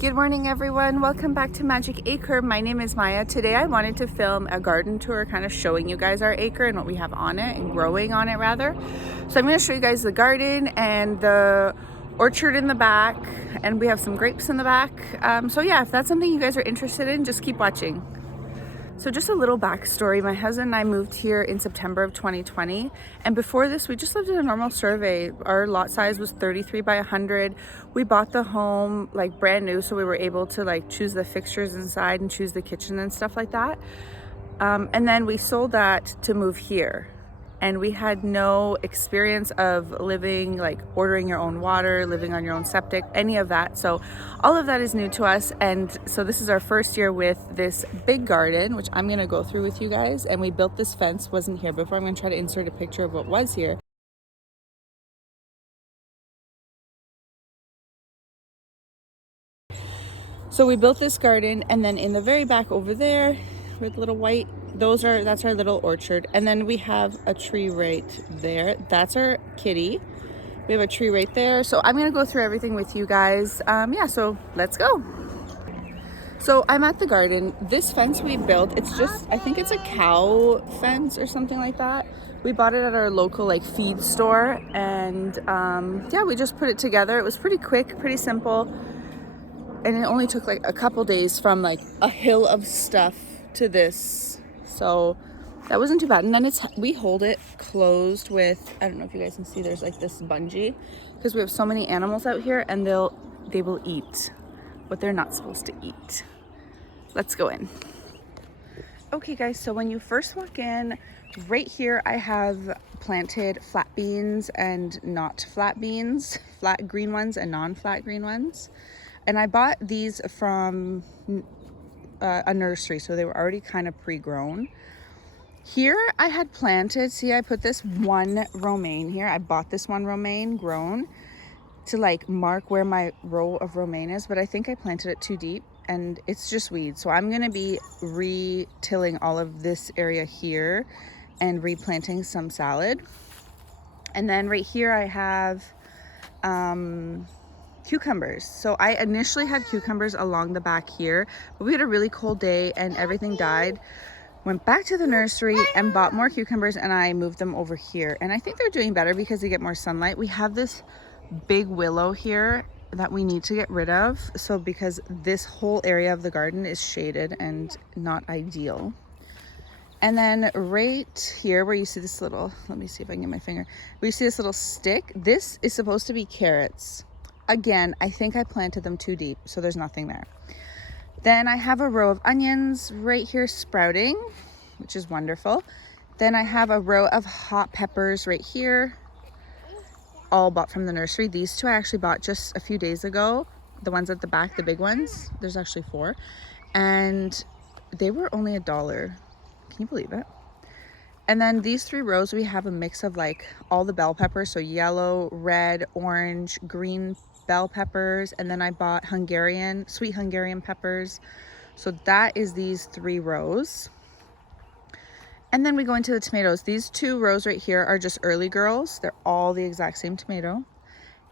Good morning everyone, welcome back to Magic Acre. My name is Maya. Today I wanted to film a garden tour kind of showing you guys our acre and what we have on it and growing on it rather. So I'm going to show you guys the garden and the orchard in the back, and we have some grapes in the back. So yeah, if that's something you guys are interested in, just keep watching. So just a little backstory, my husband and I moved here in September of 2020, and before this we just lived in a normal survey. Our lot size was 33 by 100. We bought the home like brand new, so we were able to like choose the fixtures inside and choose the kitchen and stuff like that. And then we sold that to move here. And we had no experience of living, like ordering your own water, living on your own septic, any of that. So all of that is new to us. And so this is our first year with this big garden, which I'm gonna go through with you guys. And we built this fence, wasn't here before. I'm gonna try to insert a picture of what was here. So we built this garden, and then in the very back over there with little white, that's our little orchard. And then we have a tree right there. That's our kitty. We have a tree right there. So I'm gonna go through everything with you guys. Yeah, so let's go. So I'm at the garden. This fence we built, it's just, I think it's a cow fence or something like that. We bought it at our local like feed store, and yeah, we just put it together. It was pretty quick, pretty simple. And it only took like a couple days from like a hill of stuff to this. So that wasn't too bad. And then we hold it closed with, I don't know if you guys can see, there's like this bungee, because we have so many animals out here, and they will eat what they're not supposed to eat. Let's go in. Okay guys, so when you first walk in, right here I have planted flat beans and not flat beans, flat green ones and non-flat green ones. And I bought these from a nursery, so they were already kind of pre-grown. Here I had planted, see, I put this one romaine here. I bought this one romaine grown to like mark where my row of romaine is, but I think I planted it too deep and it's just weeds. So I'm gonna be re-tilling all of this area here and replanting some salad. And then right here I have cucumbers. So I initially had cucumbers along the back here, but we had a really cold day and everything died. Went back to the nursery and bought more cucumbers, and I moved them over here. And I think they're doing better because they get more sunlight. We have this big willow here that we need to get rid of. So because this whole area of the garden is shaded and not ideal. And then right here where you see this little, let me see if I can get my finger, where you see this little stick, this is supposed to be carrots. Again, I think I planted them too deep, so there's nothing there. Then I have a row of onions right here sprouting, which is wonderful. Then I have a row of hot peppers right here, all bought from the nursery. These two I actually bought just a few days ago. The ones at the back, the big ones, there's actually 4. And they were only $1. Can you believe it? And then these 3 rows, we have a mix of like all the bell peppers. So yellow, red, orange, green bell peppers. And then I bought sweet Hungarian peppers. So that is these 3 rows. And then we go into the tomatoes. These 2 rows right here are just early girls. They're all the exact same tomato.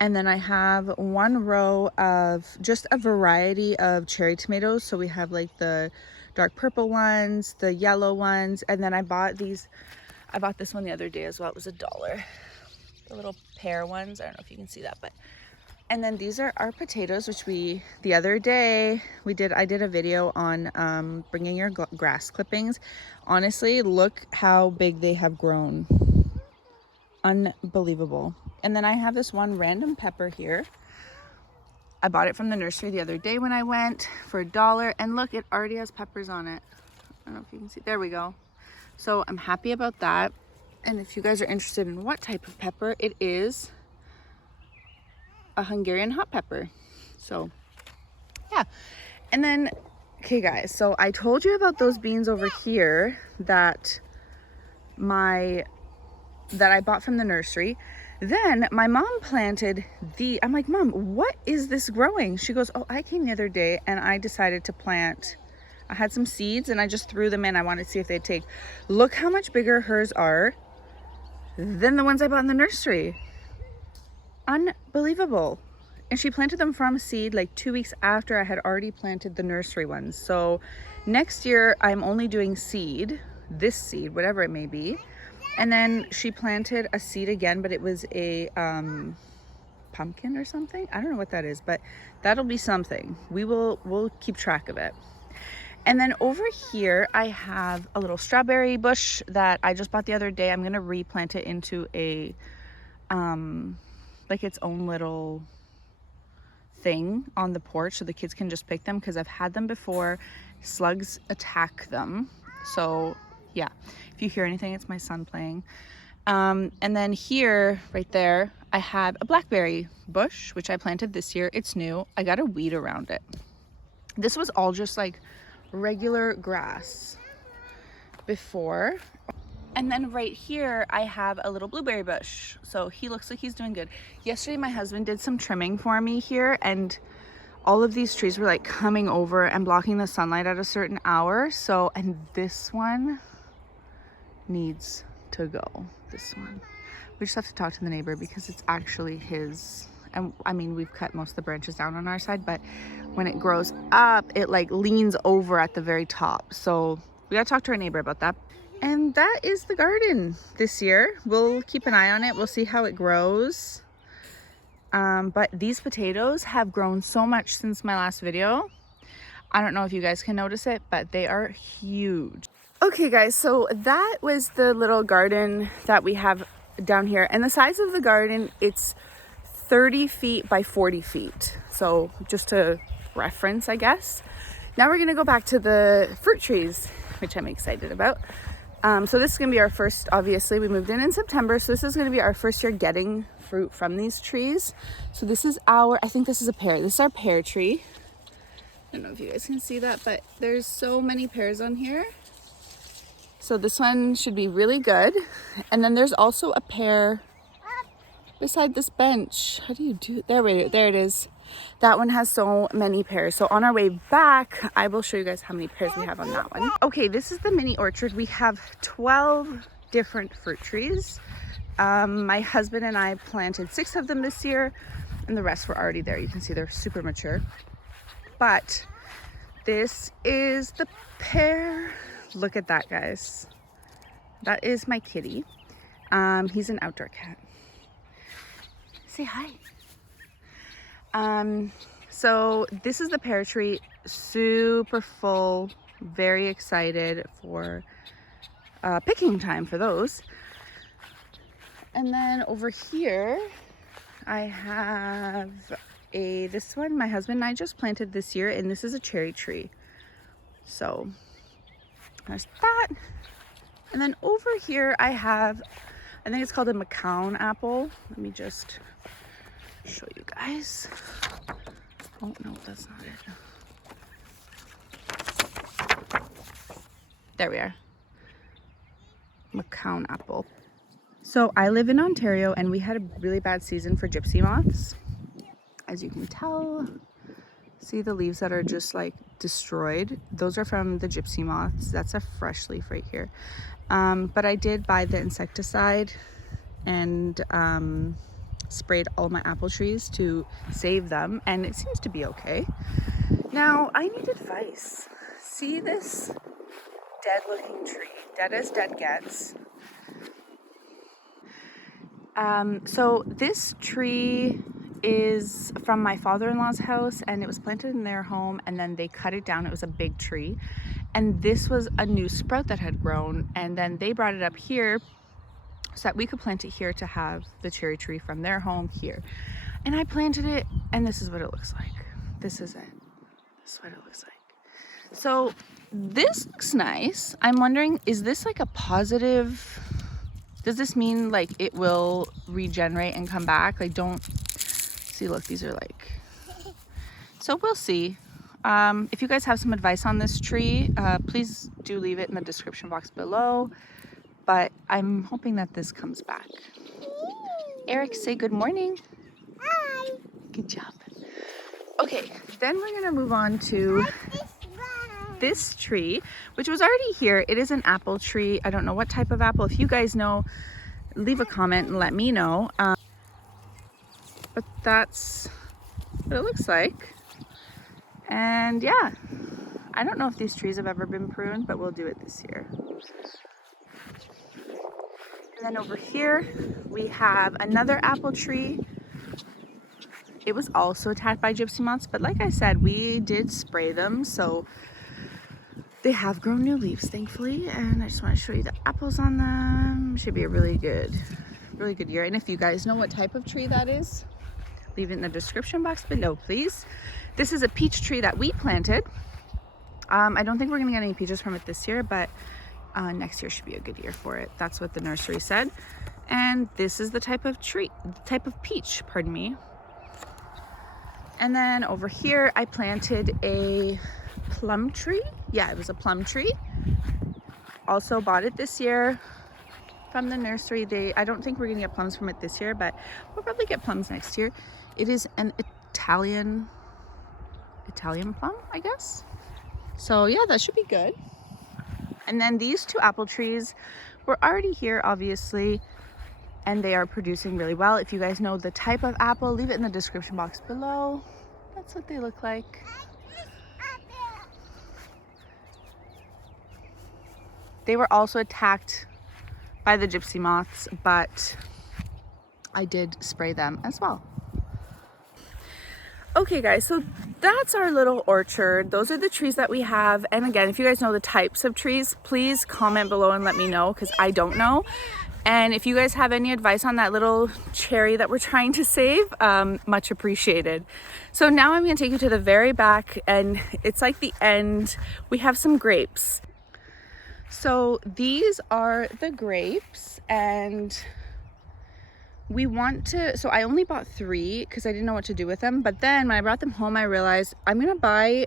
And then I have 1 row of just a variety of cherry tomatoes. So we have like the dark purple ones, the yellow ones, and then I bought this one the other day as well. It was $1. The little pear ones. I don't know if you can see that, but. And then these are our potatoes, which the other day I did a video on bringing your grass clippings. Honestly, look how big they have grown. Unbelievable. And then I have this one random pepper here. I bought it from the nursery the other day when I went for $1, and look, it already has peppers on it. I don't know if you can see, there we go. So I'm happy about that. And if you guys are interested in what type of pepper, it is a Hungarian hot pepper. So yeah. And then, okay guys, so I told you about those beans over here that I bought from the nursery. Then my mom planted I'm like, Mom, what is this growing? She goes, oh, I came the other day and I decided to plant. I had some seeds and I just threw them in. I wanted to see if they'd take. Look how much bigger hers are than the ones I bought in the nursery. Unbelievable. And she planted them from seed like 2 weeks after I had already planted the nursery ones. So next year I'm only doing seed, this seed, whatever it may be. And then she planted a seed again, but it was a pumpkin or something. I don't know what that is, but that'll be something. We'll keep track of it. And then over here I have a little strawberry bush that I just bought the other day. I'm gonna replant it into a like its own little thing on the porch so the kids can just pick them, because I've had them before. Slugs attack them. So yeah, if you hear anything, it's my son playing. And then here, right there, I have a blackberry bush, which I planted this year. It's new. I got a weed around it. This was all just like regular grass before. And then right here, I have a little blueberry bush. So he looks like he's doing good. Yesterday, my husband did some trimming for me here, and all of these trees were like coming over and blocking the sunlight at a certain hour. So, and this one needs to go, this one. We just have to talk to the neighbor because it's actually his. And I mean, we've cut most of the branches down on our side, but when it grows up, it like leans over at the very top. So we gotta talk to our neighbor about that. And that is the garden this year. We'll keep an eye on it. We'll see how it grows. But these potatoes have grown so much since my last video. I don't know if you guys can notice it, but they are huge. Okay guys, so that was the little garden that we have down here. And the size of the garden, it's 30 feet by 40 feet. So just to reference, I guess. Now we're gonna go back to the fruit trees, which I'm excited about. So this is gonna be our first, obviously we moved in September. So this is gonna be our first year getting fruit from these trees. So this is I think this is a pear. This is our pear tree. I don't know if you guys can see that, but there's so many pears on here. So this one should be really good. And then there's also a pear beside this bench. How do you do, there it is. That one has so many pears. So on our way back, I will show you guys how many pears we have on that one. Okay, this is the mini orchard. We have 12 different fruit trees. My husband and I planted 6 of them this year, and the rest were already there. You can see they're super mature. But this is the pear. Look at that, guys. That is my kitty. He's an outdoor cat. Say hi. So this is the pear tree, super full, very excited for picking time for those. And then over here I have this one my husband and I just planted this year, and this is a cherry tree. So there's that. And then over here I have, I think it's called a Macao apple. Let me just show you guys. Oh no, that's not it. There we are. Macao apple. So I live in Ontario, and we had a really bad season for gypsy moths. As you can tell, see the leaves that are just like destroyed? Those are from the gypsy moths. That's a fresh leaf right here. But I did buy the insecticide and sprayed all my apple trees to save them, and it seems to be okay. Now I need advice. See this dead looking tree, dead as dead gets. So this tree is from my father-in-law's house, and it was planted in their home, and then they cut it down. It was a big tree, and this was a new sprout that had grown, and then they brought it up here so that we could plant it here to have the cherry tree from their home here. And I planted it, and this is what it looks like. This is it. This is what it looks like. So this looks nice. I'm wondering, is this like a positive? Does this mean like it will regenerate and come back? Like, don't see, look, these are like, so we'll see. If you guys have some advice on this tree, please do leave it in the description box below. But I'm hoping that this comes back. Eric, say good morning. Hi. Good job. Okay, then we're gonna move on to this tree, which was already here. It is an apple tree. I don't know what type of apple. If you guys know, leave a comment and let me know. But that's what it looks like. And yeah, I don't know if these trees have ever been pruned, but we'll do it this year. And then over here, we have another apple tree. It was also attacked by gypsy moths, but like I said, we did spray them, so they have grown new leaves, thankfully. And I just want to show you the apples on them. Should be a really good year. And if you guys know what type of tree that is, leave it in the description box below, please. This is a peach tree that we planted. I don't think we're gonna get any peaches from it this year, but next year should be a good year for it. That's what the nursery said. And this is the type of peach, pardon me. And then over here, I planted a plum tree. Yeah, it was a plum tree. Also bought it this year from the nursery. I don't think we're gonna get plums from it this year, but we'll probably get plums next year. It is an Italian plum, I guess. So yeah, that should be good. And then these two apple trees were already here, obviously, and they are producing really well. If you guys know the type of apple, leave it in the description box below. That's what they look like. They were also attacked by the gypsy moths, but I did spray them as well. Okay guys, so that's our little orchard. Those are the trees that we have. And again, if you guys know the types of trees, please comment below and let me know, because I don't know. And if you guys have any advice on that little cherry that we're trying to save, much appreciated. So now I'm gonna take you to the very back, and it's like the end. We have some grapes. So these are the grapes, and so I only bought 3 because I didn't know what to do with them. But then when I brought them home, I realized I'm gonna buy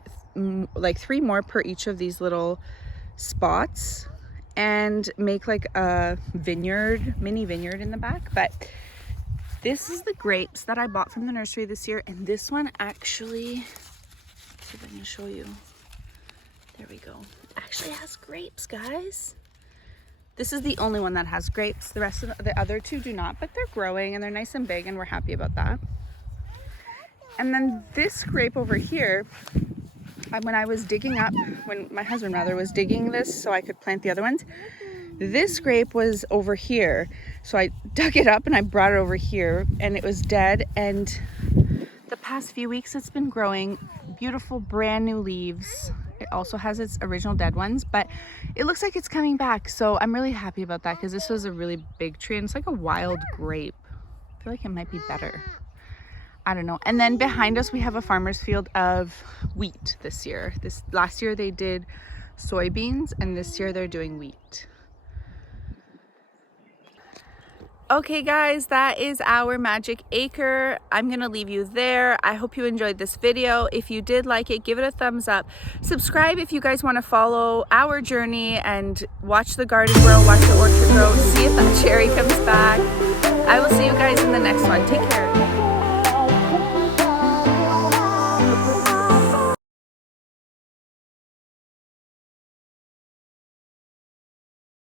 like 3 more per each of these little spots and make like a mini vineyard in the back. But this is the grapes that I bought from the nursery this year. And this one actually, let's see if I can show you. There we go. It actually has grapes, guys. This is the only one that has grapes. The rest of the other 2 do not, but they're growing and they're nice and big, and we're happy about that. And then this grape over here, when my husband was digging this so I could plant the other ones, this grape was over here. So I dug it up and I brought it over here, and it was dead. And the past few weeks it's been growing beautiful brand new leaves. It also has its original dead ones, but it looks like it's coming back. So I'm really happy about that, because this was a really big tree and it's like a wild grape. I feel like it might be better. I don't know. And then behind us, we have a farmer's field of wheat this year. Last year they did soybeans, and this year they're doing wheat. Okay guys, that is our magic acre. I'm gonna leave you there. I hope you enjoyed this video. If you did like it, give it a thumbs up. Subscribe if you guys want to follow our journey and watch the garden grow, watch the orchard grow, see if that cherry comes back. I will see you guys in the next one. Take care.